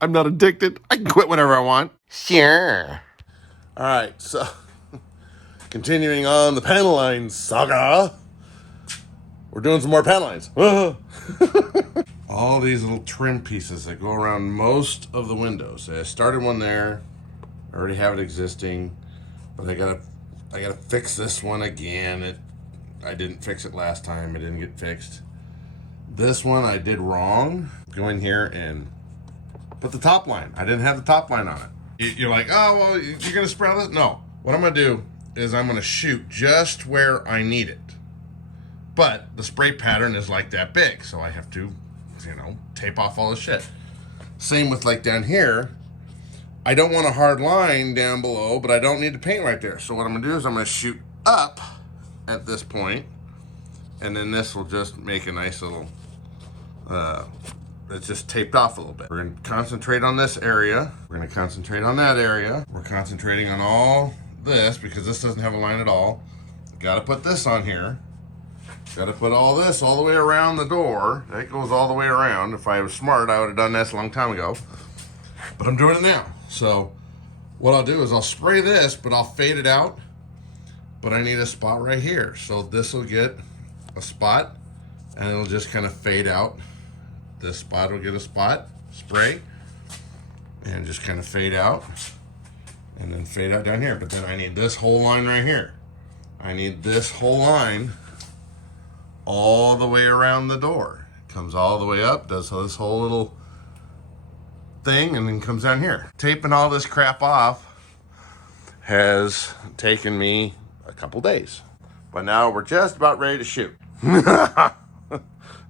I'm not addicted. I can quit whenever I want. Sure. All right, so continuing on the panel line saga, we're doing some more panel lines. All these little trim pieces that go around most of the windows. I started one there. I already have it existing, but I gotta fix this one again. I didn't fix it last time. It didn't get fixed. This one I did wrong. Go in here and put the top line. I didn't have the top line on it. You're like, oh, well, you're gonna sprout this? No. What I'm gonna do is I'm gonna shoot just where I need it. But the spray pattern is like that big, so I have to, tape off all the shit. Same with like down here. I don't want a hard line down below, but I don't need to paint right there. So what I'm gonna do is I'm gonna shoot up at this point, and then this will just make a nice little, it's just taped off a little bit. We're gonna concentrate on this area. We're gonna concentrate on that area. We're concentrating on all this because this doesn't have a line at all. Gotta put this on here. Gotta put all this all the way around the door. That goes all the way around. If I was smart, I would have done this a long time ago. But I'm doing it now. So what I'll do is I'll spray this, but I'll fade it out. But I need a spot right here. So this will get a spot and it'll just kind of fade out. This spot will get a spot, spray, and just kind of fade out. And then fade out down here. But then I need this whole line right here. I need this whole line all the way around the door. It comes all the way up, does this whole little thing, and then comes down here. Taping all this crap off has taken me a couple days. But now we're just about ready to shoot.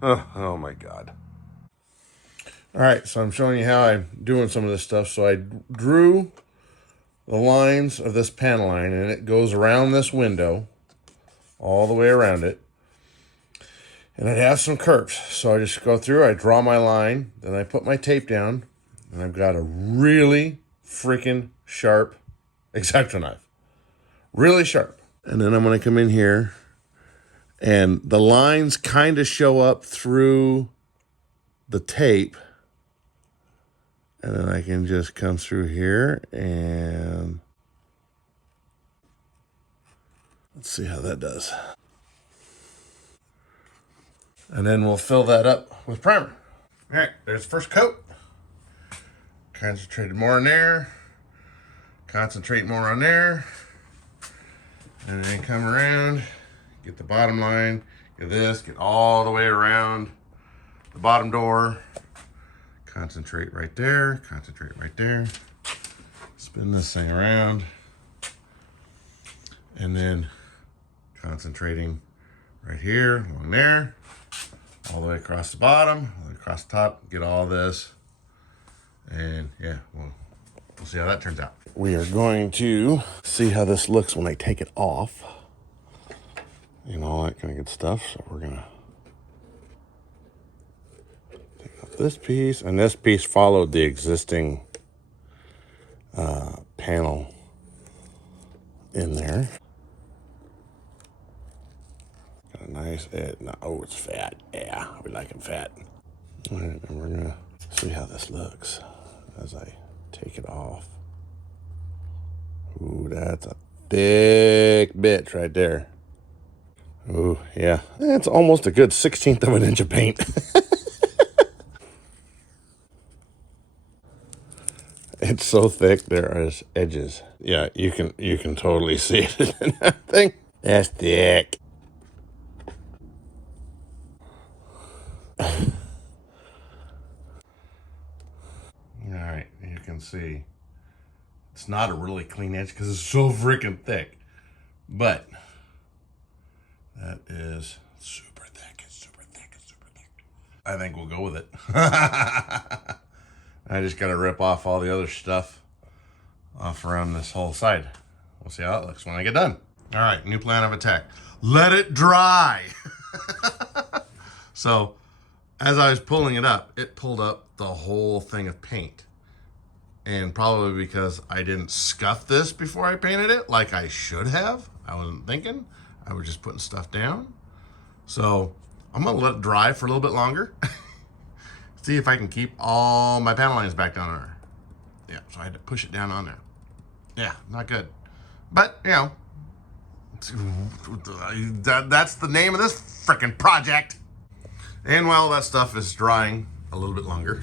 Oh my God. All right, so I'm showing you how I'm doing some of this stuff. So I drew the lines of this panel line, and it goes around this window, all the way around it. And it has some curves. So I just go through, I draw my line, then I put my tape down, and I've got a really freaking sharp X-Acto knife. Really sharp. And then I'm gonna come in here, and the lines kind of show up through the tape. And then I can just come through here and let's see how that does. And then we'll fill that up with primer. All right, there's the first coat. Concentrated more on there. Concentrate more on there. And then come around, get the bottom line, get this, get all the way around the bottom door. Concentrate right there, concentrate right there. Spin this thing around. And then concentrating right here, along there, all the way across the bottom, all the way across the top, get all this. And yeah, we'll see how that turns out. We are going to see how this looks when I take it off. And all that kind of good stuff. So we're gonna take off this piece, and this piece followed the existing panel in there. Got a nice edge. Oh, it's fat. Yeah, we like it fat. All right, and we're gonna see how this looks as I take it off. Ooh, that's a thick bitch right there. Ooh, yeah. It's almost a good 1/16 of an inch of paint. It's so thick, there are edges. Yeah, you can totally see it in that thing. That's thick. All right, you can see it's not a really clean edge because it's so freaking thick. But that is super thick. It's super thick. It's super thick. I think we'll go with it. I just got to rip off all the other stuff off around this whole side. We'll see how it looks when I get done. All right, new plan of attack. Let it dry. So as I was pulling it up, it pulled up the whole thing of paint. And probably because I didn't scuff this before I painted it like I should have. I wasn't thinking. I was just putting stuff down. So I'm gonna let it dry for a little bit longer. See if I can keep all my panel lines back down there. Yeah, so I had to push it down on there. Yeah, not good. But, you know, that's the name of this frickin' project. And while that stuff is drying a little bit longer,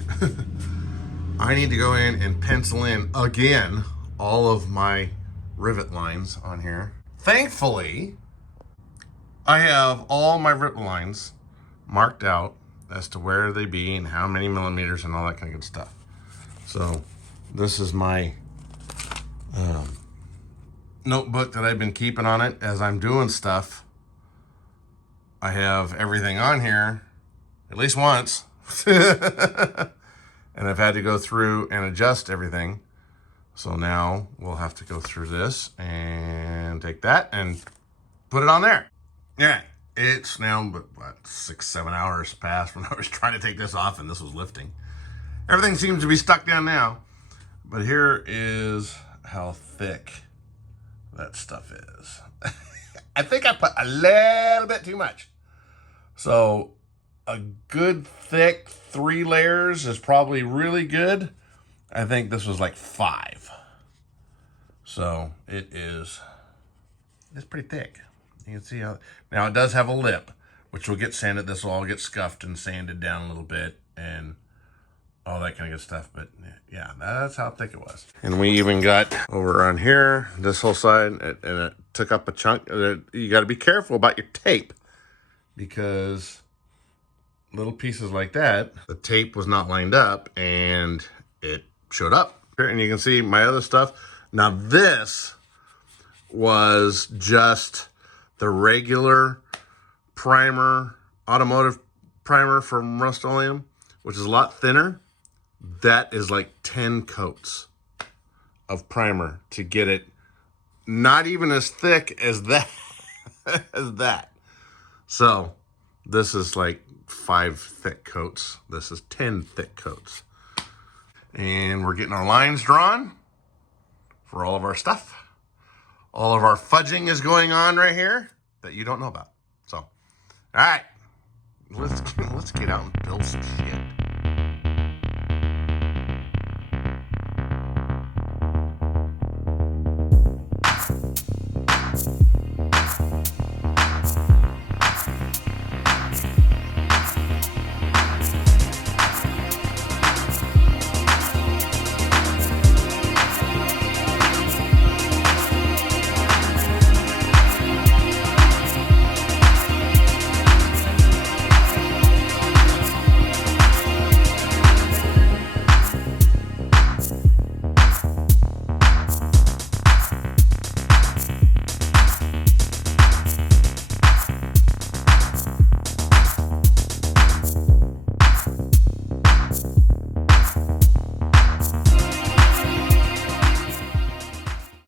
I need to go in and pencil in again all of my rivet lines on here. Thankfully, I have all my rivet lines marked out as to where they be and how many millimeters and all that kind of good stuff. So this is my notebook that I've been keeping on it as I'm doing stuff. I have everything on here at least once. And I've had to go through and adjust everything. So now we'll have to go through this and take that and put it on there. Yeah, it's now, what, 6-7 hours past when I was trying to take this off and this was lifting. Everything seems to be stuck down now. But here is how thick that stuff is. I think I put a little bit too much. So a good thick 3 layers is probably really good. I think this was like 5. So it's pretty thick. You can see how, now it does have a lip, which will get sanded. This will all get scuffed and sanded down a little bit and all that kind of good stuff. But yeah, that's how thick it was. And we even got over on here, this whole side, and it took up a chunk. You got to be careful about your tape because little pieces like that, the tape was not lined up and it showed up. And you can see my other stuff. Now this was just the regular primer, automotive primer from Rust-Oleum, which is a lot thinner. That is like 10 coats of primer to get it not even as thick as that. as that. So this is like 5 thick coats. This is 10 thick coats. And we're getting our lines drawn for all of our stuff. All of our fudging is going on right here that you don't know about. So, all right, let's get out and build some shit.